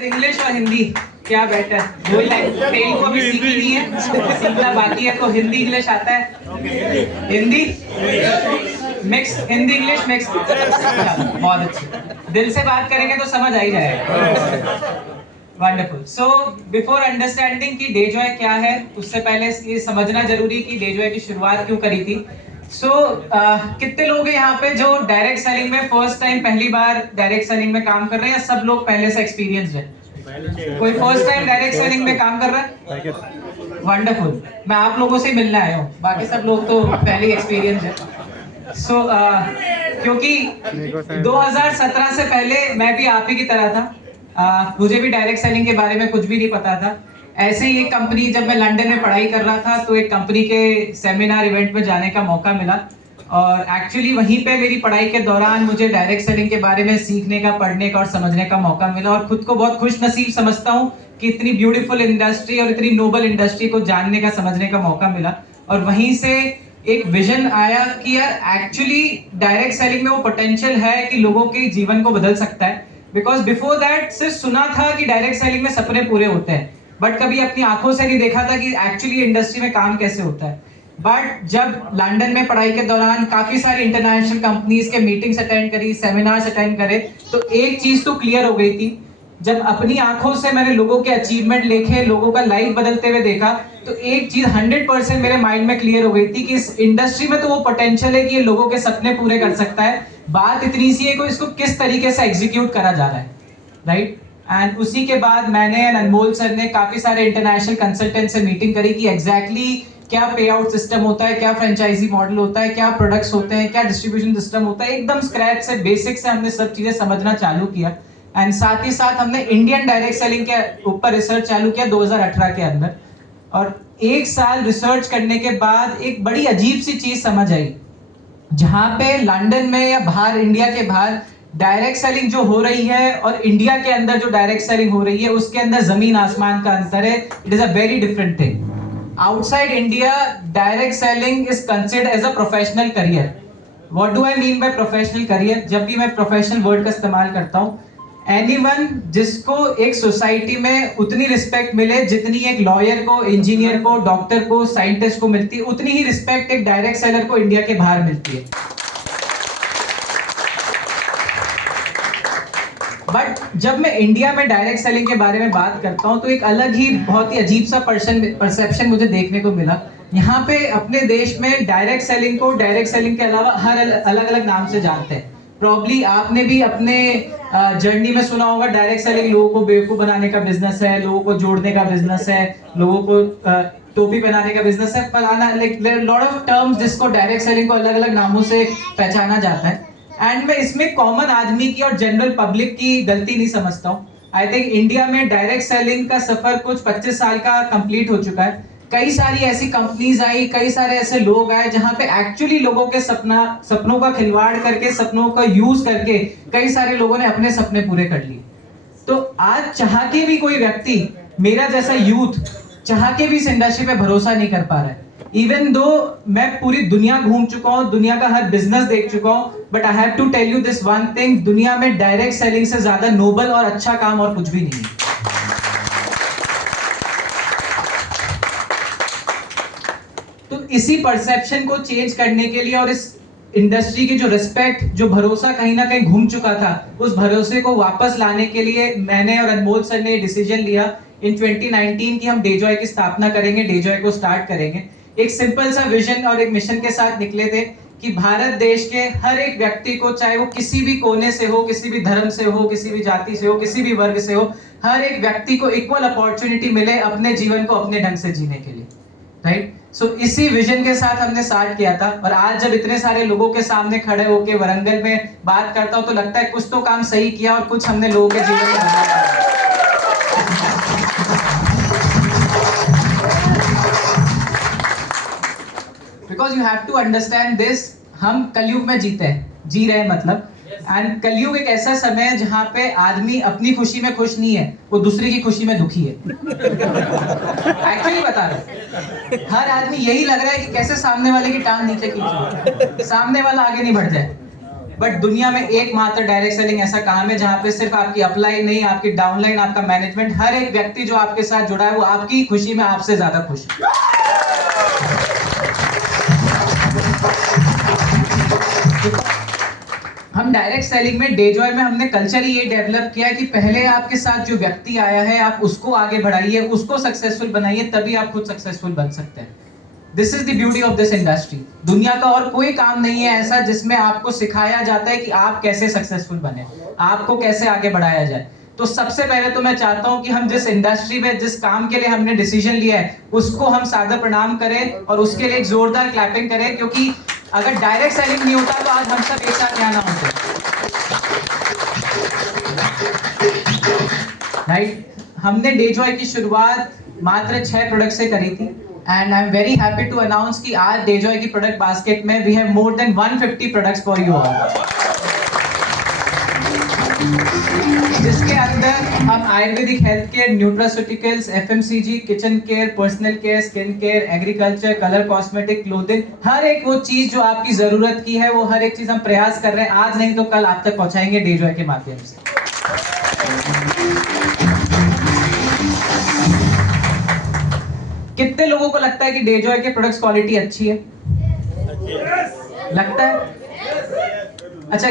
English और हिंदी क्या better? दो तेलुगु अभी सीखी नहीं है, सीखना बाकी है। तो हिंदी इंग्लिश आता है? Hindi mix, Hindi English mix. बहुत अच्छी, दिल से बात करेंगे तो समझ आ ही जाएगा। वंडरफुल। सो बिफोर अंडरस्टैंडिंग कि डेजॉय क्या है, उससे पहले ये समझना जरूरी कि डेजॉय की शुरुआत क्यों करी थी। कितने लोग हैं यहाँ पे जो डायरेक्ट सेलिंग में फर्स्ट टाइम, पहली बार डायरेक्ट सेलिंग में काम कर रहे हैं, या सब लोग पहले से एक्सपीरियंस है? कोई फर्स्ट टाइम डायरेक्ट सेलिंग में काम कर रहा है? वंडरफुल। मैं आप लोगों से मिलने आया हूँ, बाकी सब लोग तो पहले एक्सपीरियंस है। क्योंकि 2017 से पहले मैं भी आप ही की तरह था। मुझे भी डायरेक्ट सेलिंग के बारे में कुछ भी नहीं पता था। ऐसे ही एक कंपनी, जब मैं लंदन में पढ़ाई कर रहा था, तो एक कंपनी के सेमिनार इवेंट में जाने का मौका मिला, और एक्चुअली वहीं पे मेरी पढ़ाई के दौरान मुझे डायरेक्ट सेलिंग के बारे में सीखने का, पढ़ने का और समझने का मौका मिला। और खुद को बहुत खुश नसीब समझता हूँ कि इतनी ब्यूटीफुल इंडस्ट्री और इतनी नोबल इंडस्ट्री को जानने का, समझने का मौका मिला। और वहीं से एक विजन आया कि यार एक्चुअली डायरेक्ट सेलिंग में वो पोटेंशियल है कि लोगों के जीवन को बदल सकता है। बिकॉज बिफोर दैट सिर्फ सुना था कि डायरेक्ट सेलिंग में सपने पूरे होते हैं, बट कभी अपनी आंखों से नहीं देखा था कि एक्चुअली इंडस्ट्री में काम कैसे होता है। बट जब लंदन में पढ़ाई के दौरान काफी सारी इंटरनेशनल कंपनीज के मीटिंग्स अटेंड करी, सेमिनार्स अटेंड करे, तो एक चीज तो क्लियर हो गई थी। जब अपनी आंखों से मैंने लोगों के अचीवमेंट देखे, लोगों का लाइफ बदलते हुए देखा, तो एक चीज 100% मेरे माइंड में क्लियर हो गई थी कि इस इंडस्ट्री में तो वो पोटेंशियल है कि ये लोगों के सपने पूरे कर सकता है। बात इतनी सी है कि इसको किस तरीके से एग्जीक्यूट करा जा रहा है, राइट? एंड उसी के बाद मैंने और अनमोल सर ने काफी सारे इंटरनेशनल कंसल्टेंट से मीटिंग करी कि एग्जैक्टली क्या पे आउट सिस्टम होता है, क्या फ्रेंचाइजी मॉडल होता है, क्या प्रोडक्ट्स होते हैं, क्या डिस्ट्रीब्यूशन सिस्टम होता है। एकदम स्क्रैच से, बेसिक से हमने सब चीजें समझना चालू किया। एंड साथ ही साथ हमने इंडियन डायरेक्ट सेलिंग के ऊपर रिसर्च चालू किया 2018 के अंदर। और एक साल रिसर्च करने के बाद एक बड़ी अजीब सी चीज समझ आई। जहां पे लंदन में या बाहर, इंडिया के बाहर डायरेक्ट सेलिंग जो हो रही है और इंडिया के अंदर जो डायरेक्ट सेलिंग हो रही है, उसके अंदर जमीन आसमान का अंतर है। It is a very different thing. Outside India direct selling is considered as a professional career. What do I mean by professional career? जब भी मैं प्रोफेशनल वर्ड का इस्तेमाल करता हूं, एनीवन जिसको एक सोसाइटी में उतनी रिस्पेक्ट मिले जितनी एक लॉयर को, इंजीनियर को, डॉक्टर को, साइंटिस्ट को मिलती है, उतनी ही रिस्पेक्ट एक डायरेक्ट सेलर को इंडिया के बाहर मिलती है। बट जब मैं इंडिया में डायरेक्ट सेलिंग के बारे में बात करता हूं, तो एक अलग ही, बहुत ही अजीब सा परसेप्शन मुझे देखने को मिला। यहाँ पे अपने देश में डायरेक्ट सेलिंग को डायरेक्ट सेलिंग के अलावा हर अलग अलग नाम से जानते हैं। प्रॉब्ली आपने भी अपने जर्नी में सुना होगा, डायरेक्ट सेलिंग लोगों को बेवकूफ बनाने का बिजनेस है, लोगों को जोड़ने का बिजनेस है, लोगों को टोपी पहनाने का बिजनेस है, फलाना, लाइक लॉट ऑफ टर्म्स जिसको डायरेक्ट सेलिंग को अलग अलग नामों से पहचाना जाता है। एंड मैं इसमें कॉमन आदमी की और जनरल पब्लिक की गलती नहीं समझता हूँ। आई थिंक इंडिया में डायरेक्ट सेलिंग का सफर कुछ 25 साल का कंप्लीट हो चुका है। कई सारी ऐसी कंपनीज आई, कई सारे ऐसे लोग आए जहां पे एक्चुअली लोगों के सपनों का खिलवाड़ करके, सपनों का यूज करके कई सारे लोगों ने अपने सपने पूरे कर लिए। तो आज चाह के भी कोई व्यक्ति, मेरा जैसा यूथ, चाह के भी इस इंडस्ट्री पे भरोसा नहीं कर पा रहा है। इवन दो मैं पूरी दुनिया घूम चुका हूं, दुनिया का हर बिजनेस देख चुका हूं, but I have to tell you this one thing, दुनिया में डायरेक्ट सेलिंग से ज्यादा नोबल और अच्छा काम और कुछ भी नहीं है। तो इसी परसेप्शन को चेंज करने के लिए और इस इंडस्ट्री की जो रिस्पेक्ट, जो भरोसा कहीं ना कहीं घूम चुका था, उस भरोसे को वापस लाने के लिए मैंने और अनमोल सर ने डिसीजन लिया इन 2019 कि हम डेजॉय की स्थापना करेंगे, डेजॉय को स्टार्ट करेंगे। एक सिंपल सा विजन और एक मिशन के साथ निकले थे कि भारत देश के हर एक व्यक्ति को, चाहे वो किसी भी कोने से हो, किसी भी धर्म से हो, किसी भी जाति से हो, किसी भी वर्ग से हो, हर एक व्यक्ति को इक्वल अपॉर्चुनिटी मिले अपने जीवन को अपने ढंग से जीने के लिए, राइट? सो इसी विजन के साथ हमने स्टार्ट किया था। और आज जब इतने सारे लोगों के सामने खड़े होकर वरंगल में बात करता हूं, तो लगता है कुछ तो काम सही किया और कुछ हमने लोगों के जीवन में बदलाव। Because you have to understand this, हम कलयुग में जी रहे हैं मतलब। एंड कलयुग एक ऐसा समय है जहां पे आदमी अपनी खुशी में खुश नहीं है, वो दूसरे की खुशी में दुखी है। एक्चुअली बता रहे, हर आदमी यही लग रहा है कि कैसे सामने वाले की टांग नीचे खींचे, सामने वाला आगे नहीं बढ़ जाए। बट दुनिया में एकमात्र डायरेक्ट सेलिंग ऐसा काम है जहां पे सिर्फ आपकी अपलाइन नहीं, आपकी डाउनलाइन, आपका मैनेजमेंट, हर एक व्यक्ति जो आपके साथ जुड़ा है वो आपकी खुशी में आपसे ज्यादा खुश है। हम डायरेक्ट सेलिंग में, डेजॉय में हमने कल्चर ही ये डेवलप किया है कि पहले आपके साथ जो व्यक्ति आया है आप उसको आगे बढ़ाइए, उसको सक्सेसफुल बनाइए, तभी आप खुद सक्सेसफुल बन सकते हैं। This is the beauty of this industry. दुनिया का और कोई काम नहीं है ऐसा जिसमें आपको सिखाया जाता है कि आप कैसे सक्सेसफुल बने, आपको कैसे आगे बढ़ाया जाए। तो सबसे पहले तो मैं चाहता हूं कि हम जिस इंडस्ट्री में, जिस काम के लिए हमने डिसीजन लिया है उसको हम सादर प्रणाम करें और उसके लिए एक जोरदार क्लैपिंग करें, क्योंकि अगर डायरेक्ट सेलिंग नहीं होता तो आज हम सब एक साथ यहाँ ना होते। राइट? हमने डेजॉय की शुरुआत मात्र 6 प्रोडक्ट से करी थी and I am very happy to announce कि आज डेजॉय की प्रोडक्ट बास्केट में we have more than 150 products for you all, जिसके अंदर हम Ayurvedic health care, nutraceuticals, FMCG, kitchen care, personal care, skin care, agriculture, colour cosmetic, clothing, हर एक वो चीज जो आपकी जरूरत की है वो हर एक चीज हम प्रयास कर रहे हैं, आज नहीं तो कल आप तक पहुंचाएंगे डेजॉय के माध्यम से। कितने लोगों को लगता है कि डेजॉय के प्रोडक्ट्स क्वालिटी अच्छी है? लगता है? अच्छा,